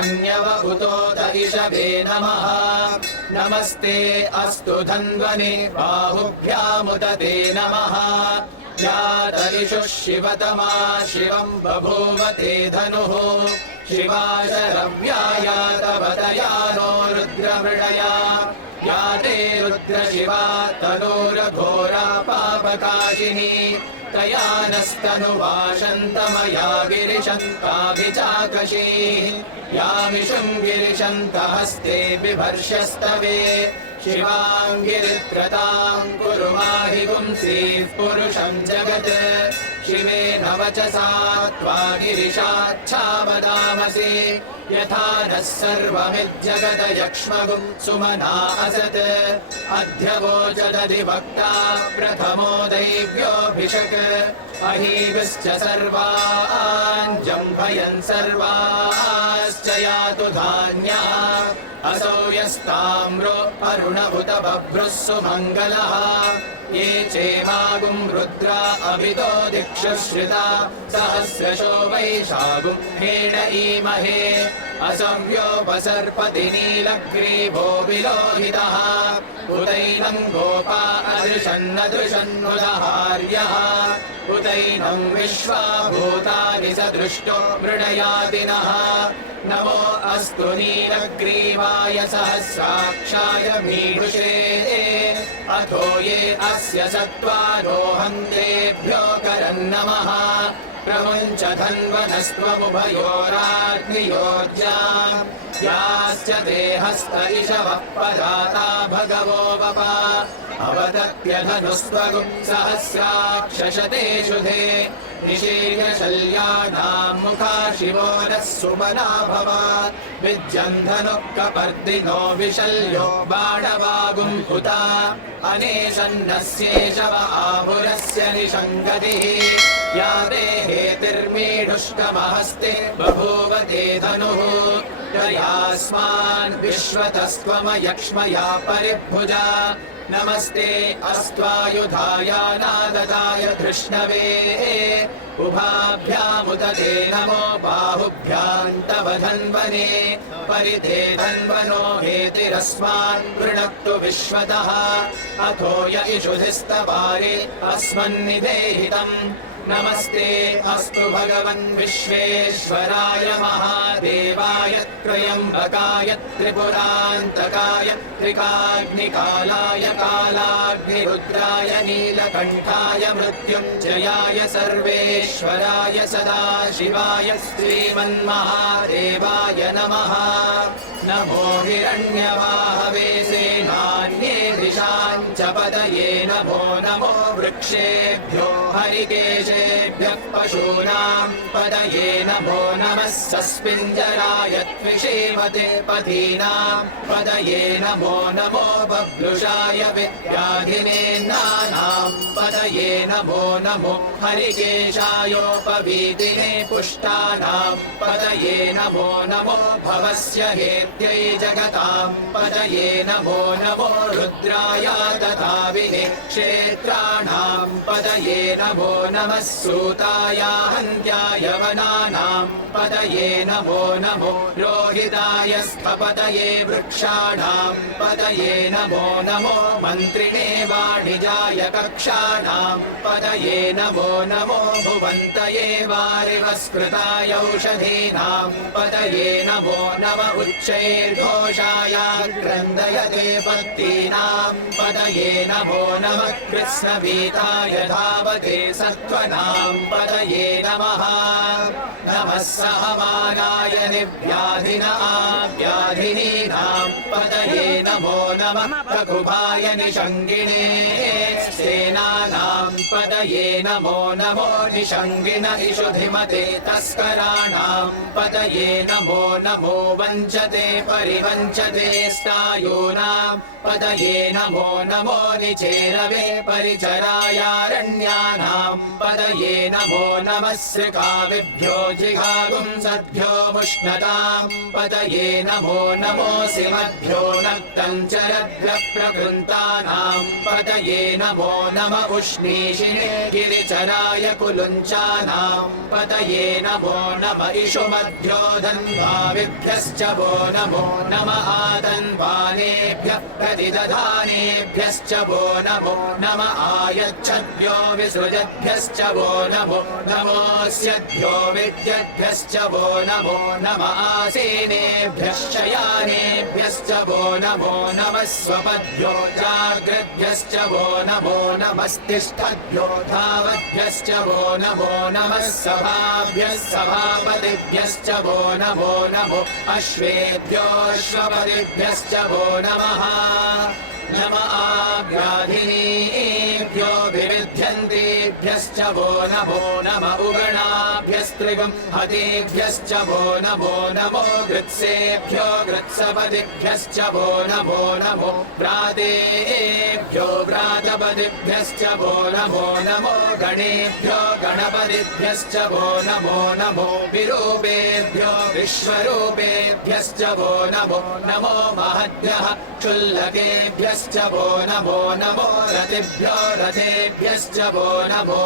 मन्यव उतोत इषवे नमः नमस्ते अस्तु धन्वने बाहुभ्यामुत ते नमः यातरिषुः शिवतमा शिवम् बभूव ते धनुः शिवा शरव्यायातवदया नो रुद्रमृडया या ते रुद्रशिवा तनूरघोरा पापकाशिनी तया नस्तनुवाशन्तमया गिरिशन्ताभिचाकशीः यामिषुम् गिरिशन्तहस्ते बिभर्षस्तवे। शिवाङ्गिरित्रताम् कुरु माहि पुंसीः पुरुषम् जगत्। शिवेन वचसा त्वा गिरिशाच्छावदामसि यथा नः सर्वमिज्जगत यक्ष्मगुम् सुमना असत्। अध्यवोचदधिवक्ता प्रथमो दैव्योऽभिषक्। अहीगश्च सर्वान् जम्भयन् सर्वाश्च यातु धान्या। असौ यस्ताम्रो अरुण उत बभ्रुः सुमङ्गलः। ये चेमागुम् रुद्रा अभितो दिक्षश्रिता। सहस्रशो वैशागुम् हेण ईमहे असंव्योपसर्पति नीलग्रीवो विलोहितः उदैनम् गोपा अदृशन्नदृशन्नुदहार्यः उदैनम् विश्वा भूतानि स दृष्टो मृडयादिनः नमो अस्तु नीलग्रीवाय सहस्राक्षाय मीडुषे अथो ये अस्य सत्त्वारोहन्तेभ्यो करन्नमः प्रमुञ्च धन्वनस्त्वमुभयोराग्नियोज्याम् याश्च ते हस्त इषवः पदाता भगवो वपा अवदत्यधनुस्त्वगुम् सहस्राक्षशते शुधे निशीर्यशल्यानाम् मुखा शिवो नः सुमना भवात् विद्यन्धनुः कपर्दिनो विशल्यो बाणवागुम् हुता अनेशन्नस्येषव आभुरस्य निषङ्गतिः या ते हेतिर्मीडुष्कमहस्ते बभूव ते धनुः तयास्मान् विश्वतस्त्वमयक्ष्मया परिभुजा नमस्ते अस्त्वायुधाय नाददाय कृष्णवे उभाभ्यामुत ते नमो बाहुभ्याम् तव धन्वने परिते धन्वनो हेतिरस्मान् वृणक्तु विश्वतः अथो य इषुधिस्तवारे अस्मन्निदेहितम् नमस्ते अस्तु भगवन् विश्वेश्वराय महादेवाय त्र्यम्बकाय त्रिपुरान्तकाय त्रिकाग्निकालाय कालाग्निरुद्राय नीलकण्ठाय मृत्युञ्जयाय सर्वेश्वराय सदाशिवाय श्रीमन्महादेवाय नमः। नमो हिरण्यवाहवे सेनान्ये दिशाम् च पदये नमो नमो वृक्षेभ्यो हरिकेशेभ्यः पशूनाम् पदये नमो नमः सस्मिञ्जराय त्विषेमते पथीनाम् पदये नमो नमो बभ्रुषाय विद्याधिनेन्नानाम् पदये नमो नमो हरिकेशायोपवीतिने पुष्टानाम् पदये नमो नमो भवस्य हेत्यै जगताम् पदये नमो नमो रुद्राय तथा विने क्षेत्राणाम् पदये नमो नमः सूताय हन्त्याय वनानाम् पदये नमो नमो रोहिताय स्थपतये वृक्षाणाम् पदये नमो नमो मन्त्रिणे वाणिजाय कक्षाणाम् पदये नमो नमो भुवन्तये वारिवस्कृताय औषधीनाम् पदये नमो नम उच्चैर्घोषाय क्रन्दयते पत्तीनाम् पदये नमो नमः कृत्स्नवीताय धावते सत्त्वनाम् पदये नमः नमः सहमानाय निव्याधिन पदये नमो नमः प्रकुभाय निषङ्गिणे सेनानाम् पदये नमो नमो निषङ्गिन इषुधिमते तस्कराणाम् पदये नमो नमो वञ्चते परिवञ्चते स्तायूनाम् पदये नमो नमो निचेरवे परिचरायारण्यानाम् पतये नमो नमः श्रिकाविभ्यो जिघागुंसद्भ्यो मुष्णताम् पतये नमो नमोऽसि मध्यो नक्तम् चरद्भ्यः प्रकृन्तानाम् पतये नमो नम उष्णीषिणे गिरिचराय कुलुञ्चानाम् पतये नमो नम इषुमध्यो धन्वाविभ्यश्च वो नमो नम आतन्वानेभ्यः प्रतिदधानेभ्यश्च वो नमो नम आयच्छद्भ्यो विसृजद्भ्यश्च वो नमो नमोऽस्यद्भ्यो विद्यद्भ्यश्च वो नमो नम आसीनेभ्यश्च यानेभ्यश्च वो नमो नमः स्वपद्भ्यो जाग्रद्भ्यश्च वो नमो नमस्तिष्ठद्भ्यो धावद्भ्यश्च वो नमो नमः सभाभ्यः सभापतिभ्यश्च वो नमो नमो अश्वेभ्योऽश्वपतिभ्यश्च वो नमः नम आभ्याधिनीभ्यो विविध्यन्तेभ्यश्च वो नमो नम उगणाभ्यस्त्रिगम् हतेभ्यश्च वो नमो नमो गृत्सेभ्यो गृत्सपदिभ्यश्च वो नमो नमो व्रातेभ्यो व्रातपदिभ्यश्च वो नमो नमो गणेभ्यो गणपतिभ्यश्च वो नमो नमो विरूपेभ्यो विश्वरूपेभ्यश्च वो नमो नमो महद्भ्यः क्षुल्लकेभ्यश्च वो नमो नमो रतिभ्यो रथेभ्यश्च वो नमो नमो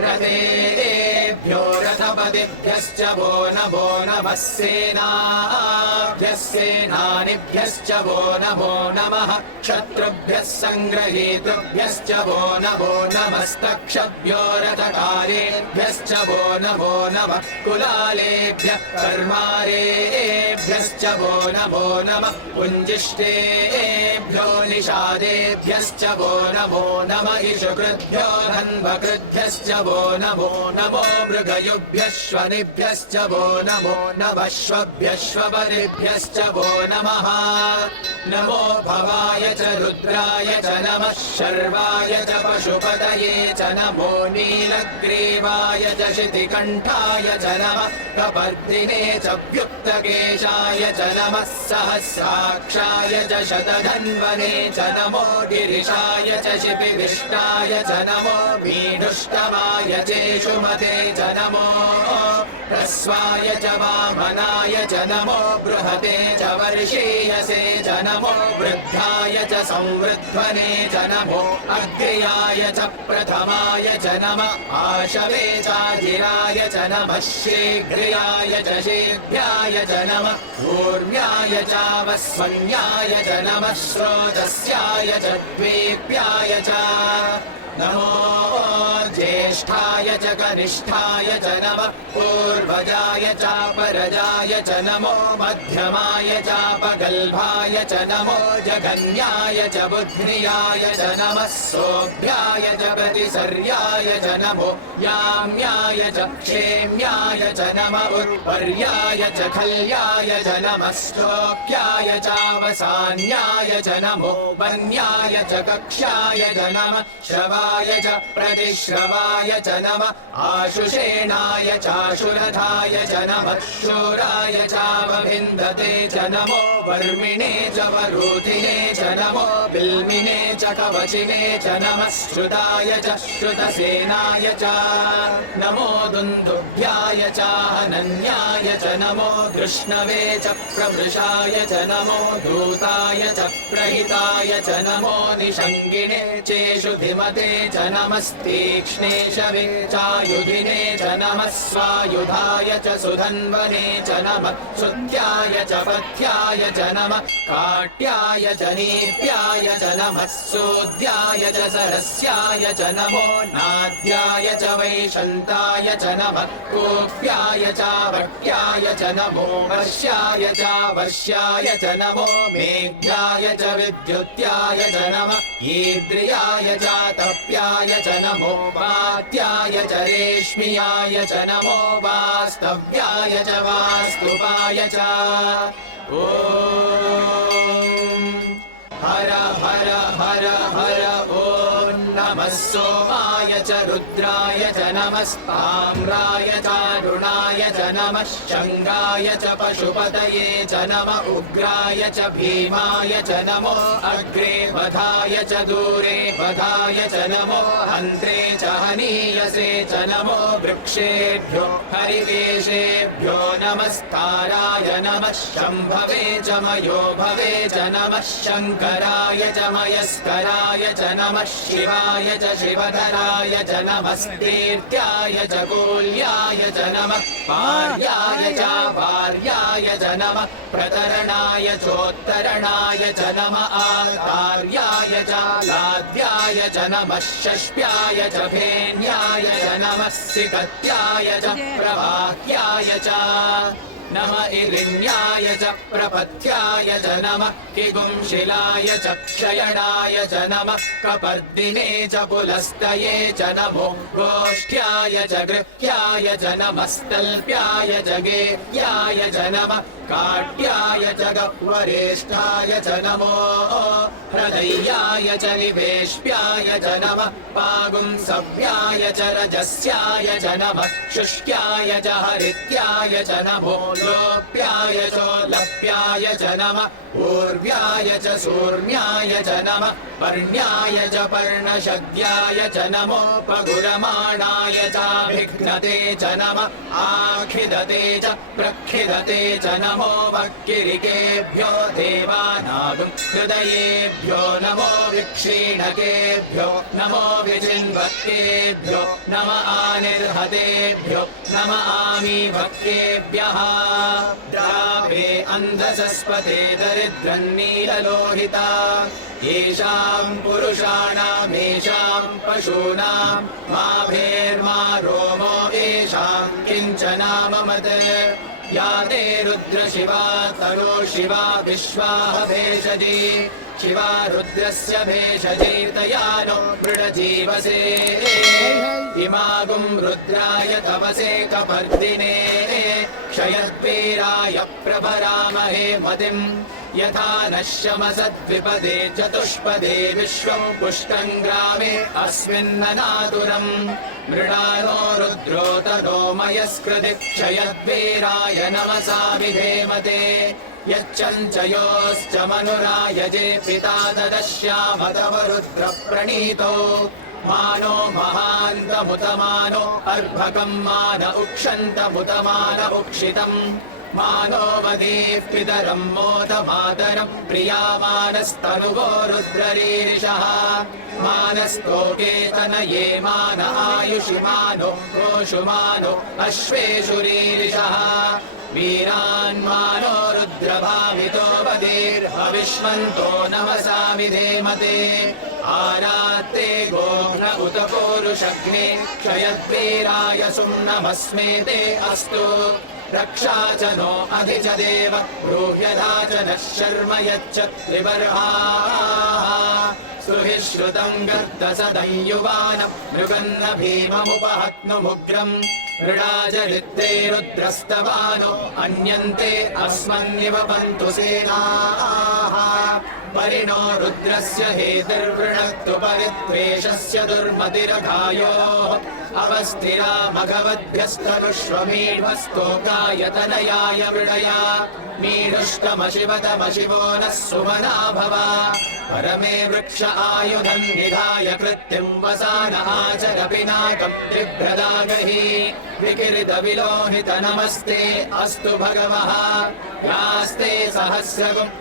रथेभ्यो रथपतिभ्यश्च वो नमो नमः सेनाभ्यः सेनानिभ्यश्च वो नमो नमः शत्रुभ्यः सङ्ग्रहीतृभ्यश्च वो नमो नमस्तक्षभ्यो रथकारेभ्यश्च वो नमो नमः कुलालेभ्यः कर्मारेभ्यश्च वो नमो नमः पुञ्जिष्टेभ्यो निषादेभ्यश्च वो नमो नम इषुकृद्भ्यो धन्वकृद्भ्यश्च वो नमो नमो मृगयुभ्यश्वनिभ्यश्च वो नमो नमश्वभ्यश्वपरिभ्यश्च वो नमः। नमो भवाय च रुद्राय च नमः, शर्वाय च पशुपतये च नमो नीलग्रीवाय च शितिकण्ठाय च नमः, कपर्दिने च व्युक्तकेशाय च नमः, सहस्राक्षाय च शतधन्वने च नमो गिरिशाय च शिपिविष्टाय च नमो मीडुष्टमाय चेषुमते च नमो ह्रस्वाय च वामनाय च नमो। बृहते च वर्षीयसे च नमो वृद्धाय च संवृध्वने च नमो। अग्र्याय च प्रथमाय च नम। आशवे चाजिराय च नमः। शीघ्र्याय च शीघ्राय च नमः। ऊर्व्याय चावस्वन्याय च नमः। स्रोतस्याय च द्वीप्याय च। नमो ज्येष्ठाय च कनिष्ठाय च नमः पूर्वजाय चापरजाय च नमो मध्यमाय चापगल्भाय च नमो जघन्याय च बुद्ध्रियाय च नमः सोऽभ्याय च प्रतिसर्याय च नमो याम्याय च क्षेम्याय च नम उत्पर्याय च खल्याय च नमः श्लोक्याय चावसान्याय च नमो वन्याय च कक्ष्याय च नमः श्रवाय च प्रतिश्रवाय च नमः आशुषेणाय चाशुरथाय च नमः शूराय चावभिन्दते च नमो वर्मिणे च वरूथिने च नमो बिल्मिने च कवचिने च नमः श्रुताय च श्रुतसेनाय च नमो दुन्दुभ्याय चाहनन्याय च नमो कृष्णवे च प्रवृषाय च नमो दूताय च प्रहिताय च नमो निषङ्गिणे चेषु धिमते च नमस्तीक्ष्णेशवे चायुधिने च नमः स्वायुधाय च सुधन्वने च नमः च पथ्याय च नमः काट्याय च नीत्याय च नमः च सरस्याय च नमो नाद्याय च वैशन्ताय च नमः कोप्याय चावट्याय च नमो वर्ष्याय चावर्ष्याय च नमो मेघ्याय च विद्युत्याय च नमः ईद्रियाय चातप्याय च नमो वात्याय च रेश्मियाय च नमो वास्तव्याय च वास्तुपाय च। हर हर हर हर ॐ सोमाय च रुद्राय च नमस्ताम्राय चारुणाय च नमः शङ्गाय च पशुपतये च नम उग्राय च भीमाय च नमो अग्रे वधाय च दूरे वधाय च नमो हन्त्रे च हनीयसे च नमो वृक्षेभ्यो हरिकेशेभ्यो नमस्काराय नमः शम्भवे च मयो भवे च नमः शङ्कराय च मयस्कराय च नमः शिवाय च शिवधराय च नमस्तीर्त्याय च कोल्याय च नमः। पार्याय च वार्याय च नमः। प्रतरणाय चोत्तरणाय च नम। आर्याय च लाद्याय च नमः। षष्ट्याय च फेन्याय च नमः। सिकत्याय च प्रवाह्याय च नम इरिण्याय च प्रपथ्याय च नमः किगुंशिलाय च क्षयणाय च नमः कपर्दिने च पुलस्तये च नमो गोष्ठ्याय च गृह्याय च नमस्तल्प्याय च गेह्याय च नमः काट्याय च गह्वरेष्ठाय च नमो हृदय्याय च निवेश्याय च नमः पागुंसभ्याय च रजस्याय च नमः शुष्क्याय च हरित्याय च नमो लोप्याय चोलप्याय च नमः पूर्व्याय च सूर्ण्याय च नमः पर्ण्याय च पर्णशद्याय च नमोपगुरमाणाय चाभिघ्नते च नमः, आखिदते च प्रखिदते च नमो वक्किरिकेभ्यो देवानागुं, हृदयेभ्यो नमो विक्षीणकेभ्यो, नमो विचिन्वक्केभ्यो, नम आनिर्हतेभ्यो, नम आमीभक्केभ्यः। द्रावे अन्धसस्पते दरिद्रन्नीललोहिता। येषाम् पुरुषाणामेषाम् पशूनाम् मा भेर्मा रोमो येषाम् किञ्चनाममत् या ते रुद्रशिवा तरो शिवा विश्वाह भेषजी। शिवा रुद्रस्य भेषजैतया नो मृडजीवसे इमागुम् रुद्राय तपसे कपर्दिने क्षयद्वीराय प्रभरामहे मतिम् यथा नश्यमसद्विपदे चतुष्पदे विश्वम् पुष्टम् ग्रामे अस्मिन्ननातुरम् मृडानो रुद्रो तनो मयस्कृति क्षयद्वीराय नमसा विधेमते यच्चञ्चयोश्च मनुरायजे पिता ददश्याम तव रुद्रप्रणीतो मानो महान्तमुतमानो अर्भकम् मान उक्षन्तमुतमान उक्षितम् मानो मदीः पितरम् मोदमातरम् प्रियामानस्तनुवो रुद्ररीरिषः मानस्तोकेतनये मान आयुषि मानो गोषुमानो अश्वेषु रीरिषः वीरान्मानो रुद्रभावितो वदीर्हविष्मन्तो नमसा विधेमते आरात्ते गोघ्न उत पूरुषग्ने क्षयद्वीराय सुम्नमस्मे ते अस्तु। रक्षा च नो अधि च देव ब्रूह्यधा च नः शर्म यच्च त्रिबर्हाः सुहि श्रुतम् गर्दसदं युवानम् मृगन्न भीममुपहत्नुमुग्रम् मृडाजरित्ते रुद्रस्तवानो अन्यन्ते अस्मन्निव पन्तु सेनाः परिणो रुद्रस्य हेतिर्वृणक्तु परित्वेषस्य दुर्मतिरघायोः अवस्थिरा मघवद्भ्यस्तनुष्वमीढ्वस्तोकायतनयाय मृडया मीढुष्टमशिवतमशिवो नः सुमना भव परमे वृक्ष आयुधम् निधाय कृत्तिम् वसान आचर पिनाकम् बिभ्रदागहि विकिरित विलोहित नमस्ते अस्तु भगवः यास्ते सहस्रगुम्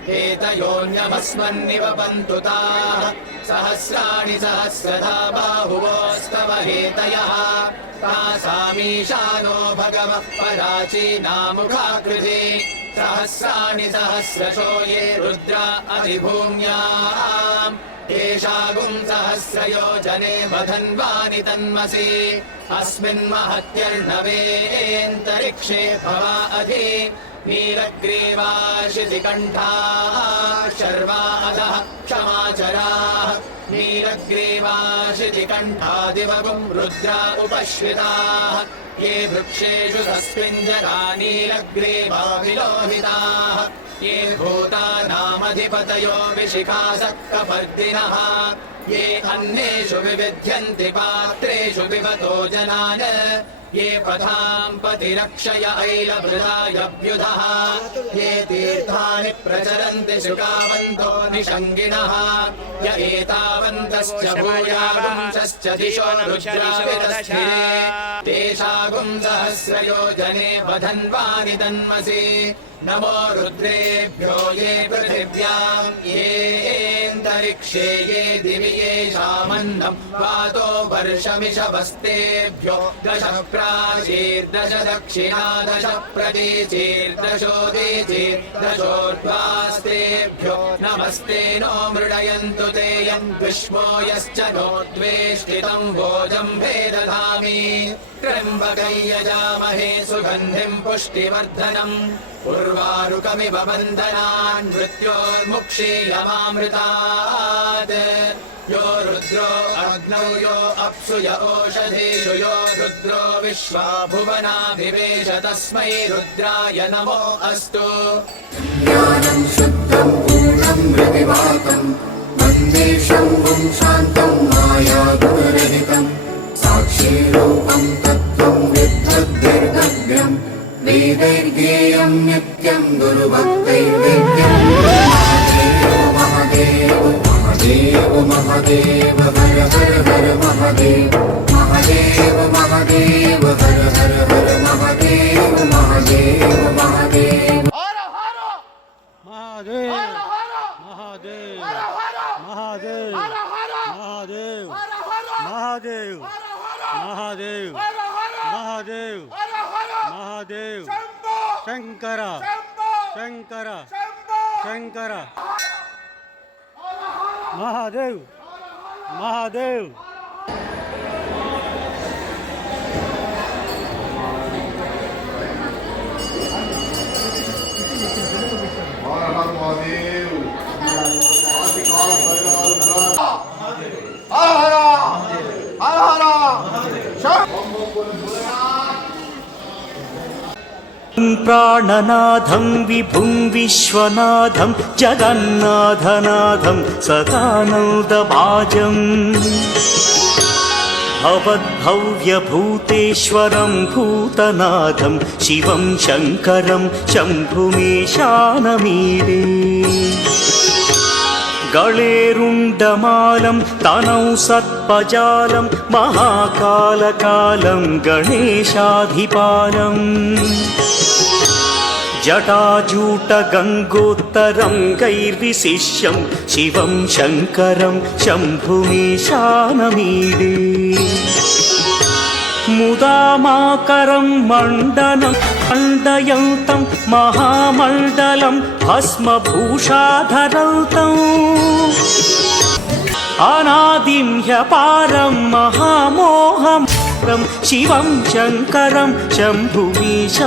एतयोऽन्यमस्मन्निव पन्तु ताः सहस्राणि सहस्रधा बाहुवोस्तव हेतयः तासामीशानो भगवः पराचीनामुखाकृति सहस्राणि सहस्रशो ये रुद्रा अधिभूम्याम्। एषागुम् सहस्रयोजने वधन्वानि तन्मसि। अस्मिन् महत्यर्णवेऽन्तरिक्षे भवा अधि नीलग्रीवाशितिकण्ठाः शर्वादः क्षमाचराः नीलग्रीवाशितिकण्ठादिवगुम् रुद्रा उपश्रिताः ये वृक्षेषु तस्मिञ्जरा नीलग्रीवा विलोहिताः ये भूतानामधिपतयो विशिखासः कपर्दिनः ये अन्नेषु विविध्यन्ति पात्रेषु पिबतो जनान् ये पथाम् पतिरक्षय ऐलभृतायभ्युधः ये तीर्थानि प्रचरन्ति शुकावन्तो निषङ्गिणः य एतावन्तश्च भूयागुंसश्च दिशो रुद्राविदस्थे तेषागुं सहस्रयोजने वधन्वानि तन्मसि। नमो रुद्रेभ्यो ये पृथिव्याम् येऽन्तरिक्षे ये दिवि येषामन्नम् वातो वर्षमिषवस्तेभ्यो दश प्राचीर्दश दक्षिणा दश प्रतीचीर्दशोदीचीर्दशोर्ध्वास्तेभ्यो नमस्ते नो मृडयन्तु ते यम् विष्मो यश्च नो द्वेष्टितम् भोजम् भेदधामि त्र्यम्बकै यजामहे सुगन्धिम् पुष्टिवर्धनम् उर्वारुकमिव बन्धनान् मृत्योर्मुक्षीयमामृतात् यो रुद्रो अग्नौ यो अप्सु य औषधेषु यो रुद्रो विश्वा भुवनाभिवेश तस्मै रुद्राय नमो अस्तु। ज्ञानम् शुद्धम् मन्ये शम्भम् शान्तम् मायागुरहितम् साक्षीरूपम् तत्त्वम् विद्वद्भिर्गव्यम् देव्येयं नित्यम् गुरुभक्तैर्विद्यम् महादेव महादेव। महादेव हर हर हर महादेव महादेव महादेव हर हर हर Mahadev Mahadev Mahadev Mahadev Mahadev Mahadev Mahadev Mahadev Mahadev Mahadev Mahadev Shankar Shankar Shankar Mahadeu! Mahadeu! Bora, Mahadeu! Bora, Mahadeu! Bora, Mahadeu! Bora, Mahadeu! Bora, Mahadeu! Bora, Mahadeu! प्राणनाथं विभुं विश्वनाथं जगन्नाथनाथं सदानन्दभाजम् भवद्भव्यभूतेश्वरं भूतनाथं शिवं शङ्करं शम्भुमेशानमीडे गळेरुण्डमालं तनौ सत्पजालं महाकालकालं गणेशाधिपालम् जटाजूटगङ्गोत्तरं गैर्विशिष्यं शिवं शङ्करं शम्भुमीशानमीडे मुदामाकरं मण्डनं मण्डयन्तं महामण्डलं भस्मभूषाधरन्तम् अनादिं ह्यपारं महामोहं शिवं शङ्करं शम्भुमीशानमीडे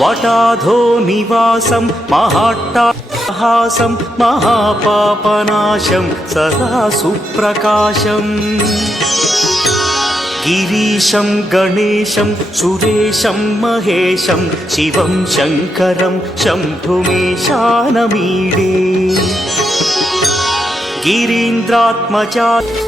वटाधो निवासं महाट्टाहासं महापापनाशं सदा सुप्रकाशम् गिरीशं गणेशं सुरेशं महेशं शिवं शङ्करं शम्भुमेशानमीडे गिरीन्द्रात्मजा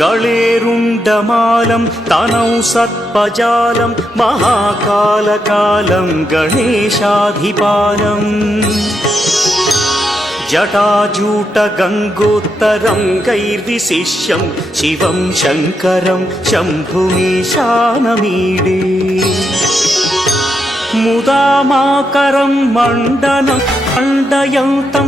गळेरुण्डमालं तनौ सत्पजालं महाकालकालं गणेशाधिपालम् जटाजूटगङ्गोत्तरं गैर्विशिष्यं शिवं शङ्करं शम्भुमीशानमीडे मुदामाकरं मण्डनं मण्डयन्तं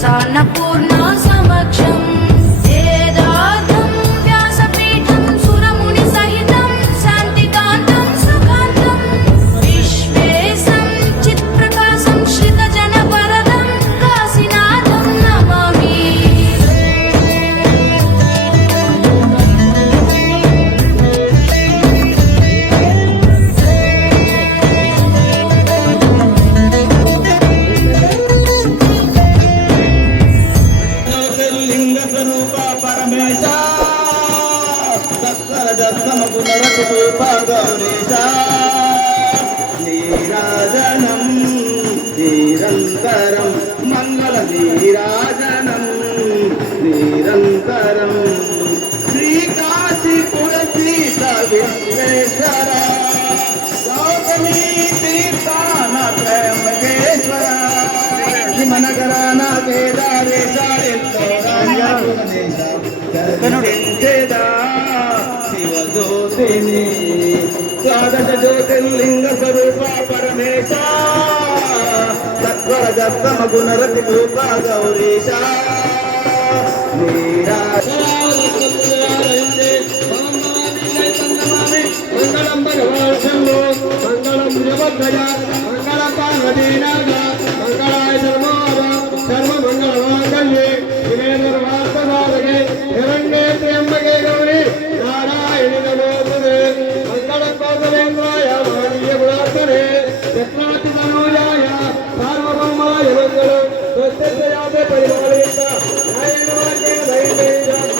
Sana purna నిరంతరం మంగళ నీరాజనం నిరంతరం శ్రీకాశీపుర సీత విశ్వేశ్వర గౌతమీ తీర్థాన ప్రేమేశ్వర మనగరాన వేదారేశ శివజ్యోతిని ద్వాదశ జ్యోతిర్లింగ స్వరూప పరమేశ. సత్వర గుణరతి కృపా గౌరీశ నీరా మంగళం భగవాన్ మంగళం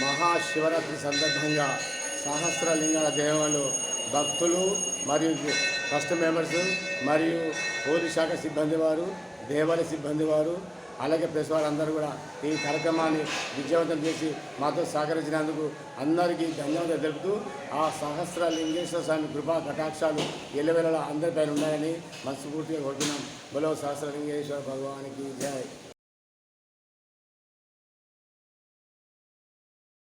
మహాశివరాత్రి సందర్భంగా సహస్రలింగాల దేవాలు భక్తులు మరియు ట్రస్ట్ మెంబర్స్ మరియు పోలీస్ శాఖ సిబ్బంది వారు దేవాలయ సిబ్బంది వారు అలాగే ప్రెస్ వారందరూ కూడా ఈ కార్యక్రమాన్ని విజయవంతం చేసి మాతో సహకరించినందుకు అందరికీ ధన్యవాదాలు తెలుపుతూ ఆ సహస్ర లింగేశ్వర స్వామి కృపా కటాక్షాలు ఎల్లవేళలా అందరిపైన ఉన్నాయని మనస్ఫూర్తిగా కోరుతున్నాం. బలో సహస్ర లింగేశ్వర భగవానికి జయ